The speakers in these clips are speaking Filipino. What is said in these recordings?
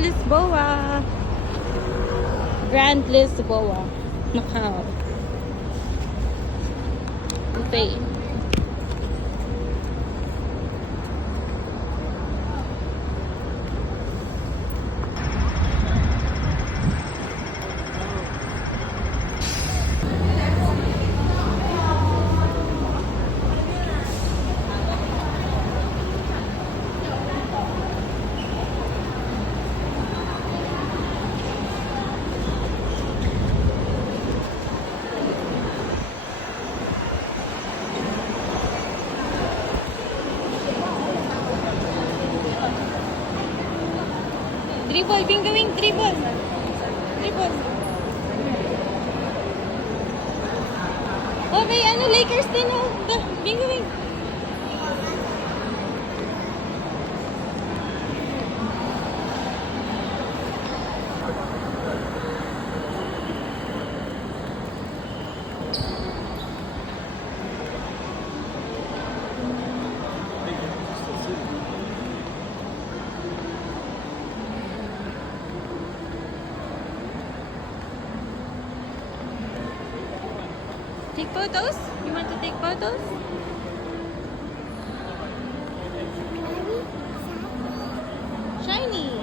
Lisboa. Grand Lisboa. Macau. Buffet. Dribble, bingo wing, dribble. Dribble. Oh, may ano, Lakers din oh. Bingo wing. Take photos? You want to take photos? Shiny.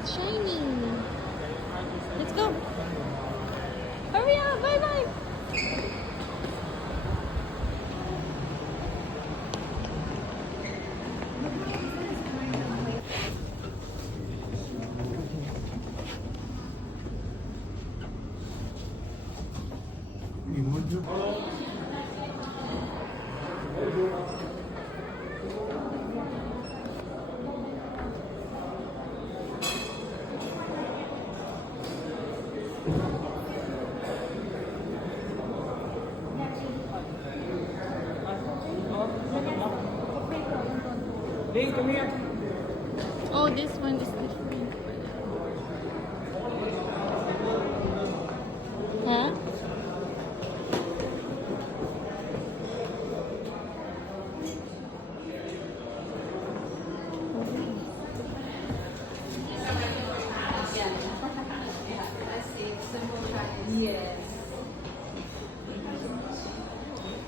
It's shiny. Let's go. Hurry up. Bye-bye. Ding, come here. Oh, this one is different. Huh?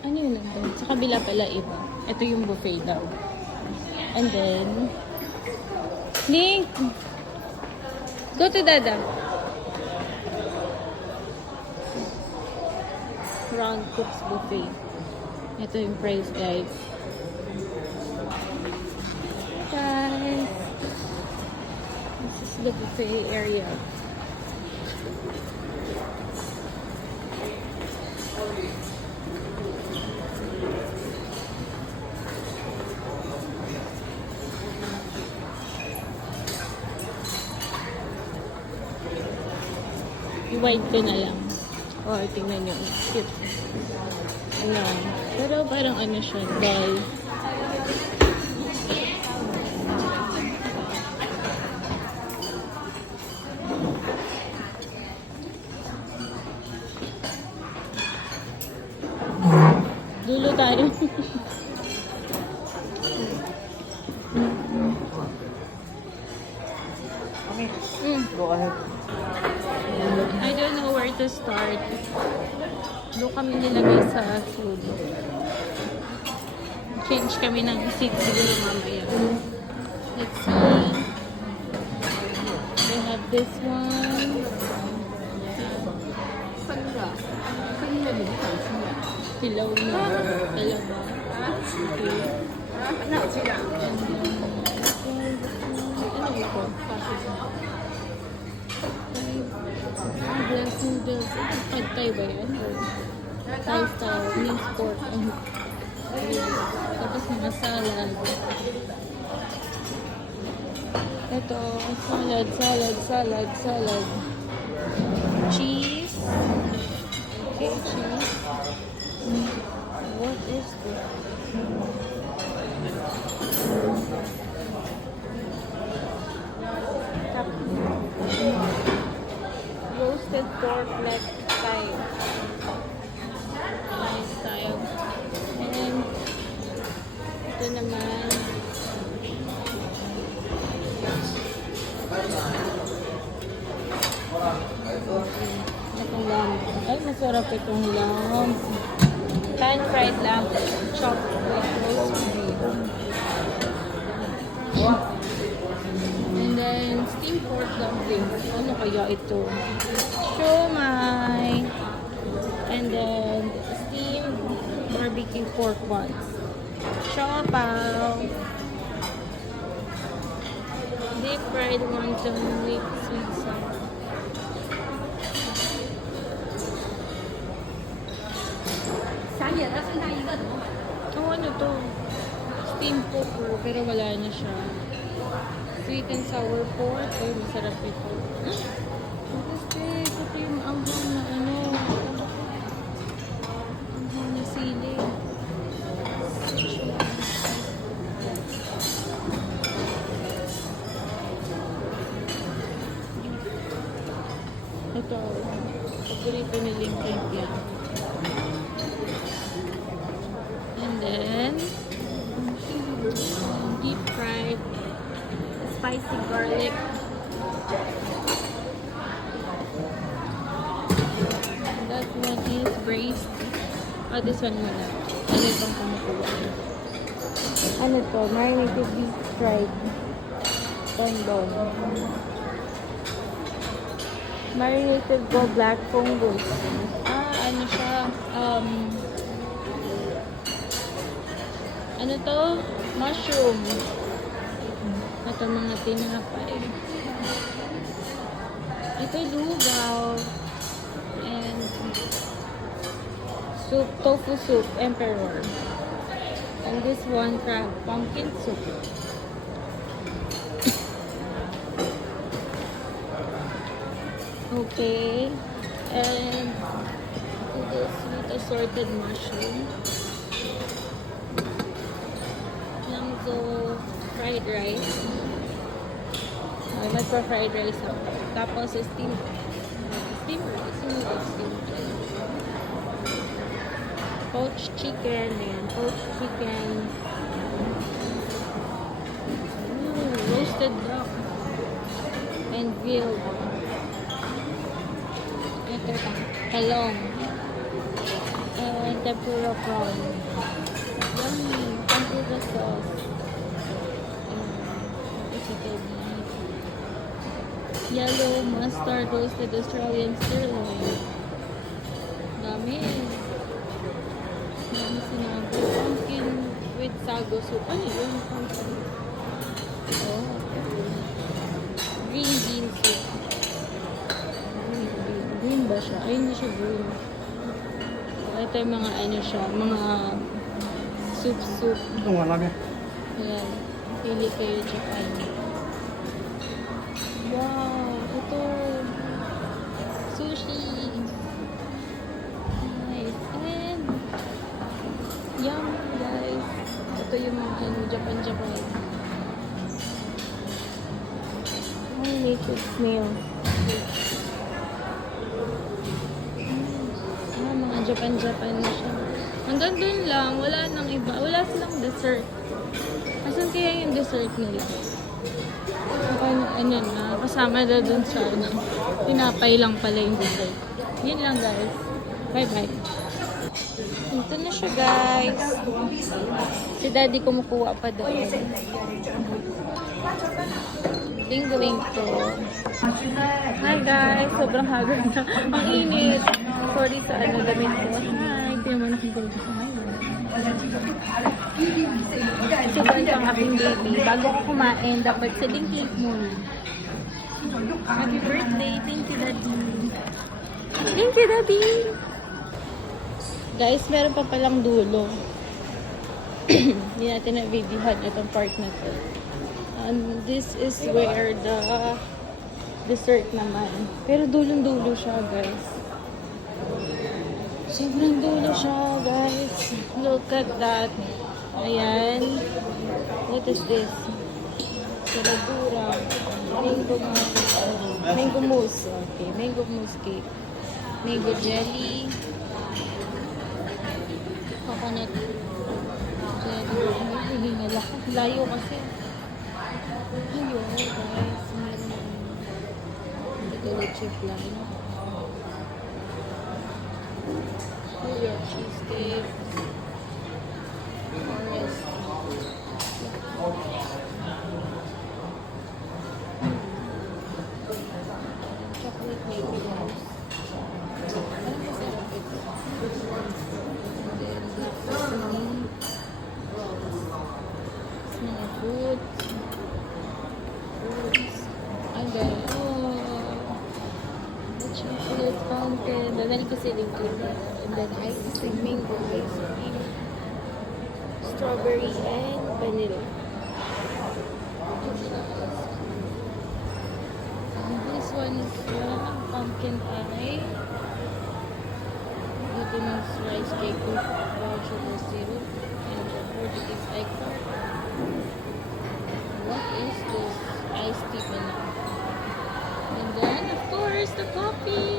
Ano yun nandun? Sa kabila pala iba. Ito yung buffet daw. And then, Link! Go to Dada. Round Cooks Buffet. Ito yung price, guys. Guys! This is the buffet area. I-wide ko na lang. Or tingnan nyo. Cute. Ano. Pero parang ano siya. Doll. Dulo tayo. Go ahead. I don't know where to start. Doon kami nilagay sa food. Change kami ng seat siguro mamaya. Let's see. They have this one. Hilaw na. Talaba. Okay. And ano ito? Glass noodles. Pag-Thai ba yan? Thai style. Minced pork. Tapos mga salad. Ito. Salad. Cheese. Okay, cheese. What is this? Roasted pork neck style. Nice style. And ito naman Itong lamb. Ay, masarap itong lamb. Pan-fried lamb, chopped with roast beef. And then, steamed pork dumplings. Ano kaya ito? Siomai. And then, steamed barbecue pork buns. Siopaw. Deep fried wonton with sweet sauce. Oh, ano to? Steamed pork, pero wala na siya. Sweet and sour pork. Ay, masarap ito. What is this? Ito yung anghang na ano. Anghang na sili. Ito. Paborito ni Lincoln yan. And then, deep fried spicy garlic. That one is braised. This one muna. Ano itong kumukuha? Ano to? Marinated deep fried tondon. Marinated go black fungus. Ano siya? Ano to? Mushroom. Ito mga tinapay. Ito lugaw. And soup, tofu soup, emperor. And this one, crab, pumpkin soup. Okay. And this with assorted mushroom. So, fried rice. Ay, magpa-fried rice ako. Tapos, steam rice. Steamed rice. Poached chicken. Ayan, poached chicken. Roasted duck. And grilled. Ito pa. Talong. And tempura prawn. Yummy. Tempura sauce. Yellow mustard roasted Australian sirloin. Dami. Dami sinabi. Pumpkin with sago soup. Ano yun? Pumpkin. Oh. Green bean soup. Green ba siya? Ay, hindi siya green. Ito yung mga ano siya. Mga soup. Ito nga lang yan. Ayan. Pili kayo Japan. Wow! Ito! Sushi! Nice! And yum guys! Ito yung mga ano, Japan. Ay, naked snail. Mga Japan na siya. Hanggang dun lang, wala nang iba. Wala silang dessert. Asan kaya yung dessert nila? Ano na, kasama na dun sa ano. Tinapay lang pala yung dessert. Yun lang guys. Bye-bye. Ito na siya guys. Si daddy kumukuha pa doon. Linggo to. Hi guys, sobrang hagod na. Ang init. Sorry sa ano damit ko. Hi, ito yung mga gold ko ngayon. Subuan ang aking baby. Bago ko kumain, dapat setting cake muna. Happy birthday. Thank you, Daddy. Thank you, Daddy. Guys, meron pa palang dulo. Hindi natin na-videohan itong part na to. And this is where the dessert naman. Pero dulong-dulo siya, guys. Sobrang dulo siya, guys. Look at that. Ayan. What is this? Saladura. Mango mousse. Okay, mango mousse cake. Mango jelly. Coconut jelly. Hihingal ako. Layo kasi. Ayun, guys. Meron the leche flan. New York cheesecake. Forest. Chocolate maple rose. Parang masarap ito. And then black sesame rolls. Mga fruits. And then, the chocolate fountain. Dadali ko siling cream. And then ice cream, mango ice cream. Strawberry and vanilla. And this one is pumpkin pie. Glutinous rice cake with brown sugar syrup and the Portuguese egg tart. What is this? Iced tea banana. And then, of course, the coffee.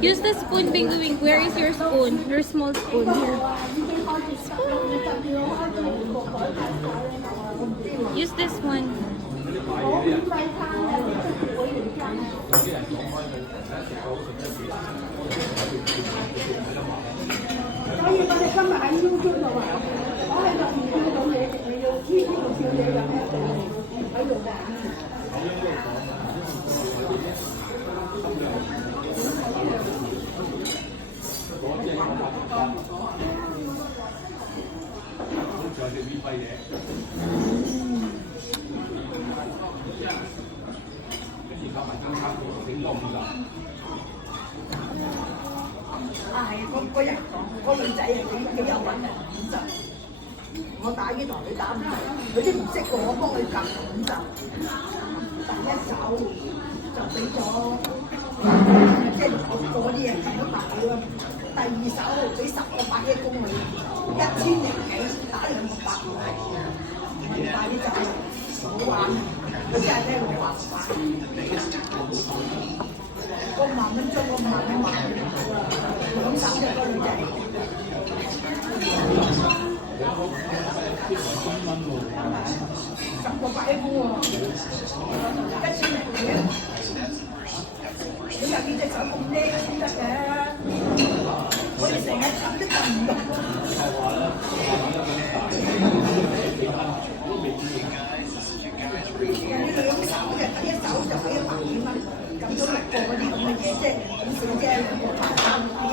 Use the spoon, Bingo Wing. Where is your spoon? Your small spoon here. Use this one.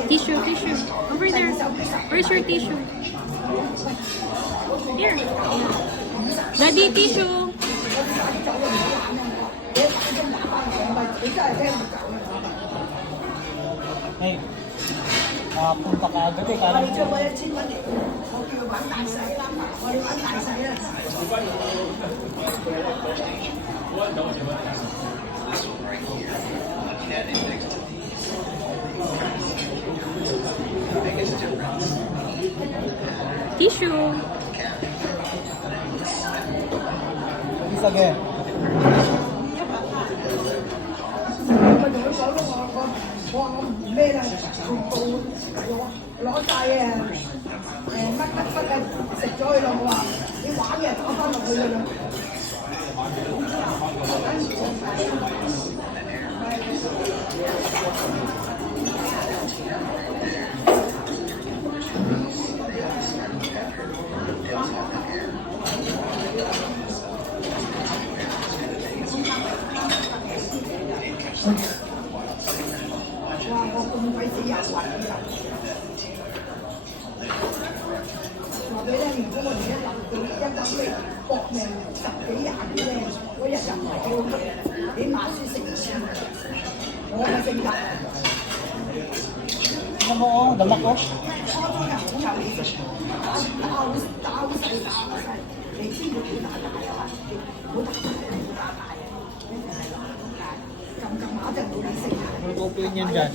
Tissue, tissue. Over there. Where's your tissue? Here. Daddy, tissue. Hey, punta ka agad eh. Kala mo. Tissue. Please again. Ano mo, dama ko? Ano ko opinion dyan?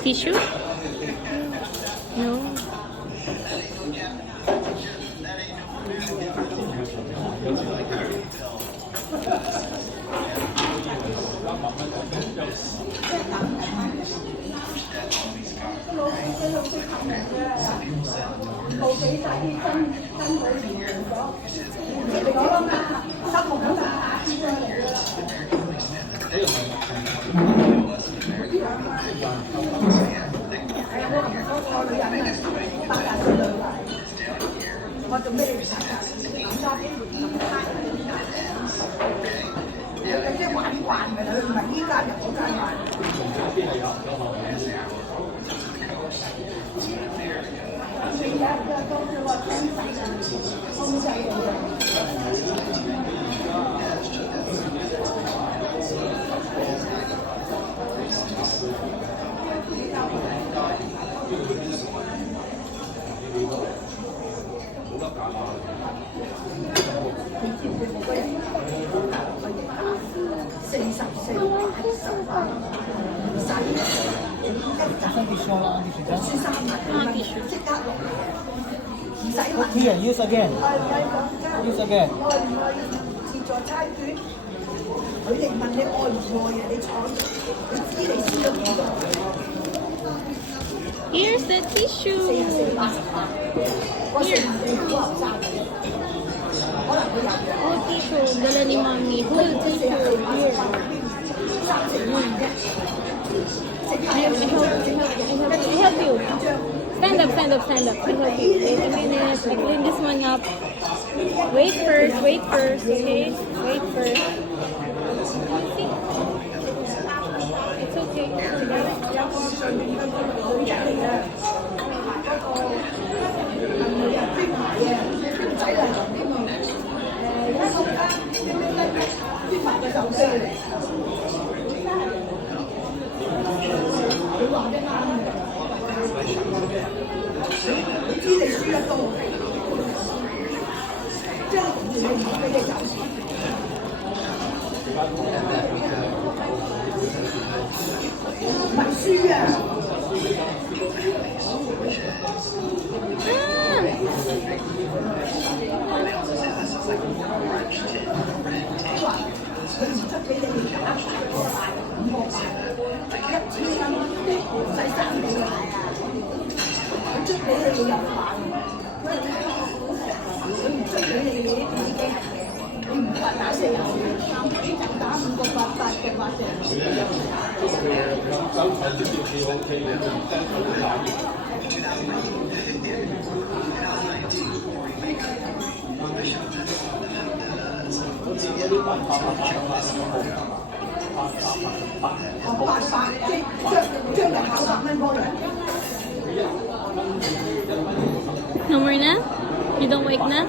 Tissue? Saan tissue ang tissue dyan? Mga tissue. Here, use again. Use again. 自助差短，佢哋問你愛唔愛啊？你坐，佢知你先咗幾多？ Here's the tissue. 嗰時你好後生嘅，可能佢有 Oh, tissue. Dala ni Mommy. Whole tissue. Here. 30蚊啫，即係 I help you. Stand up, stand up, stand up. I help you. Wait a minute. I clean this one up. Wait first, okay? Wait first. See? It's okay. 有個上面嗰個女人嚟嘅，佢啊冰埋嘅，冰仔嚟嘅，一送間冰埋嘅手機嚟。佢話得啱嘅，佢知你輸得多，即係同住你唔俾你走。唔係輸啊！ 佢唔出俾你哋打5個1,000蚊，唔使3個買啊！佢出俾你哋有買，佢唔出俾你哋啲已經係嘅，你唔係打4人，打5個8個8隻。800，即係將嚟考100蚊嗰人。 No more na? You don't wake na?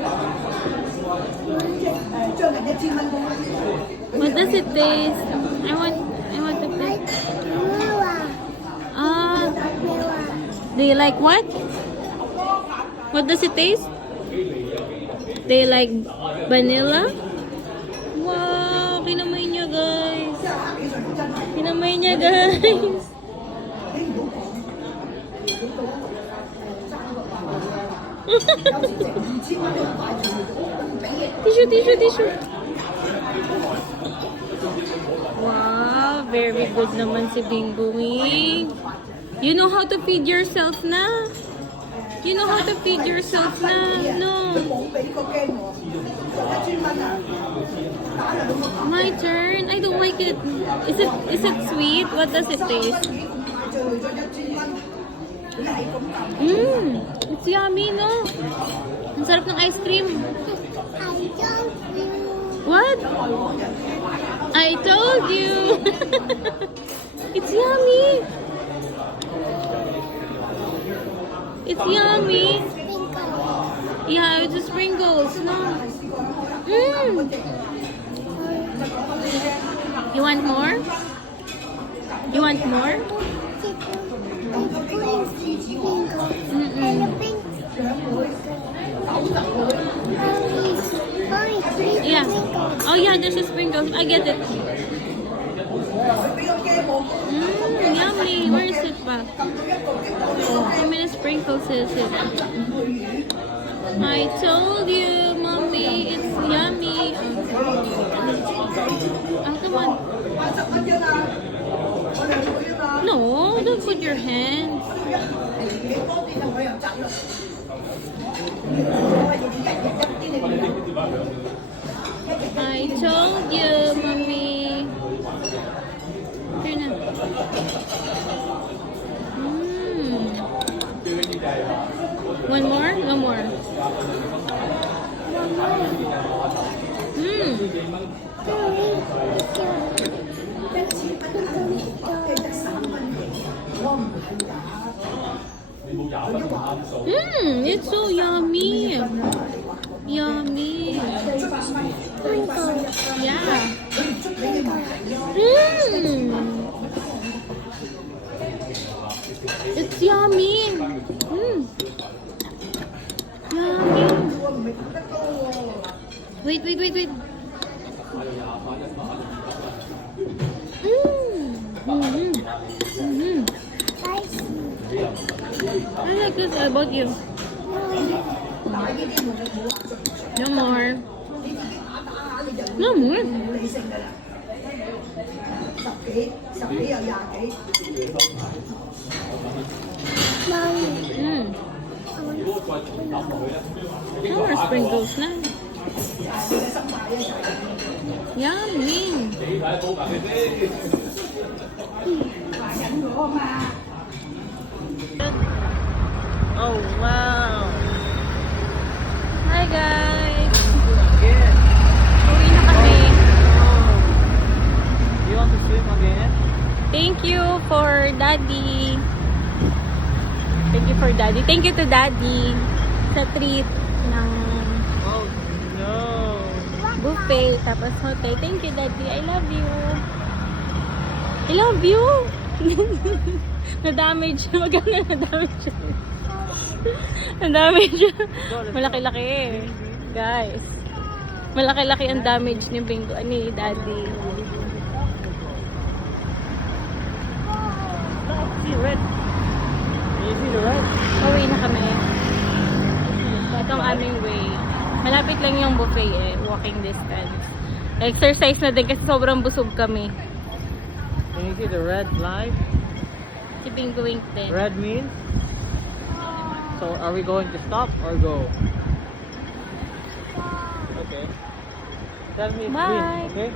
將嚟1000蚊嗰個。 What does it taste? I want to taste. Ah, do you like what? What does it taste? Do you like vanilla? Wow, kinamay niya guys. Kinamay niya guys. Tissue. Wow, very good naman si Bingwing. You know how to feed yourself na? You know how to feed yourself na? No. My turn. I don't like it. Is it sweet? What does it taste? It's yummy, no? Ang sarap ng ice cream. What? I told you. It's yummy. It's yummy. Yeah, it's the sprinkles. No. You want more? You want more? Yeah. Oh yeah, there's a sprinkles. I get it. Yummy. Where is it pa? How many sprinkles is it? I told you, mommy, it's yummy. Oh, come on. No, don't put your hands. 幾多啲就我有責任。我係日日啲嚟嘅。 I told you, mommy. Here na. One more? No more. It's so yummy. Yummy. Yeah. It's yummy. Yummy. Wait. I like this. How about you? No more. No more. 理性㗎啦，十幾有廿幾。 No more sprinkles na. Yummy. Oh wow. Hi guys. Uwi na kami. You want to swim again? Thank you for daddy. Thank you for daddy. Thank you to daddy sa treat ng Oh no. buffet tapos hotel. Thank you daddy. I love you. I love you. Na-damage. Maganda na-damage. Na-damage. Malaki-laki eh. Guys. Malaki-laki ang damage ni Bingo, ni daddy. See red. Can you see the red? Uwi na kami. Ito ang aming way. Malapit lang yung buffet eh. Walking distance. Exercise na din kasi sobrang busog kami. Can you see the red line? Si Bingo wink din. Red means? So are we going to stop or go? Okay. Tell me it's Bye. green, okay?